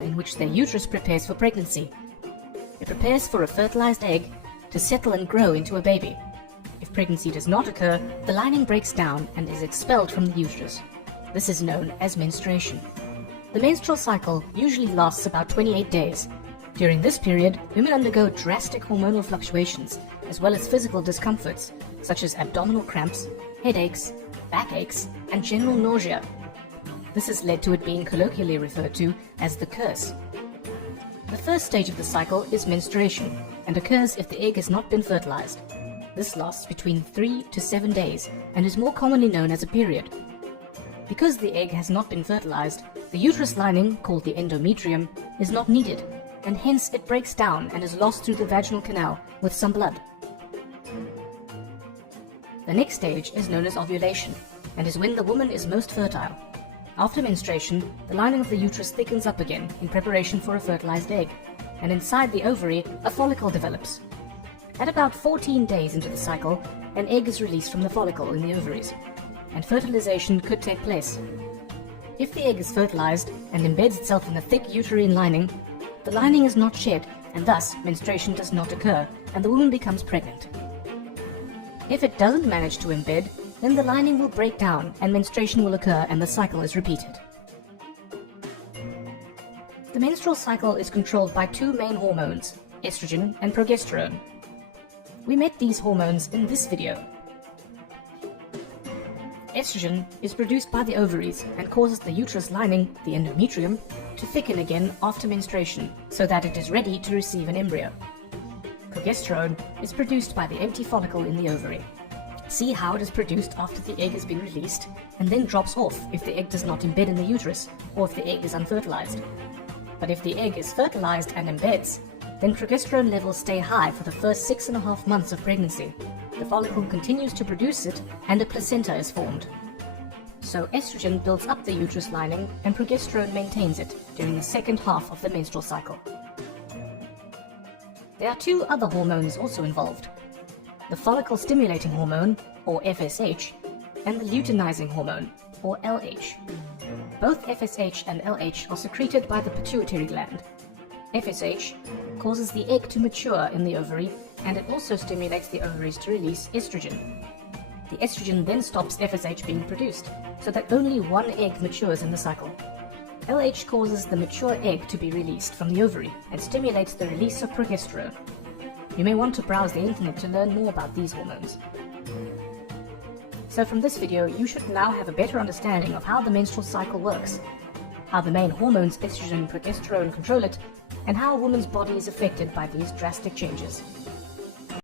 in which their uterus prepares for pregnancy. It prepares for a fertilized egg to settle and grow into a baby. If pregnancy does not occur, the lining breaks down and is expelled from the uterus. This is known as menstruation. The menstrual cycle usually lasts about 28 days. During this period, women undergo drastic hormonal fluctuations as well as physical discomforts such as abdominal cramps, headaches, backaches, and general nausea. This has led to it being colloquially referred to as the curse. The first stage of the cycle is menstruation and occurs if the egg has not been fertilized. This lasts between 3 to 7 days and is more commonly known as a period. Because the egg has not been fertilized, the uterus lining, called the endometrium, is not needed, and hence it breaks down and is lost through the vaginal canal with some blood. The next stage is known as ovulation and is when the woman is most fertile. After menstruation, the lining of the uterus thickens up again in preparation for a fertilized egg, and inside the ovary, a follicle develops. At about 14 days into the cycle, an egg is released from the follicle in the ovaries, and fertilization could take place. If the egg is fertilized and embeds itself in the thick uterine lining, the lining is not shed, and thus menstruation does not occur, and the woman becomes pregnant. If it doesn't manage to embed, then the lining will break down and menstruation will occur and the cycle is repeated. The menstrual cycle is controlled by two main hormones, estrogen and progesterone. We met these hormones in this video. Estrogen is produced by the ovaries and causes the uterus lining, the endometrium, to thicken again after menstruation so that it is ready to receive an embryo. Progesterone is produced by the empty follicle in the ovary. See how it is produced after the egg has been released and then drops off if the egg does not embed in the uterus or if the egg is unfertilized. But if the egg is fertilized and embeds, then progesterone levels stay high for the first 6.5 months of pregnancy. The follicle continues to produce it and a placenta is formed. So estrogen builds up the uterus lining and progesterone maintains it during the second half of the menstrual cycle. There are two other hormones also involved: the follicle stimulating hormone, or FSH, and the luteinizing hormone, or LH. Both FSH and LH are secreted by the pituitary gland. FSH causes the egg to mature in the ovary, and it also stimulates the ovaries to release estrogen. The estrogen then stops FSH being produced, so that only one egg matures in the cycle. LH causes the mature egg to be released from the ovary and stimulates the release of progesterone. You may want to browse the internet to learn more about these hormones. So from this video, you should now have a better understanding of how the menstrual cycle works, how the main hormones estrogen and progesterone control it, and how a woman's body is affected by these drastic changes.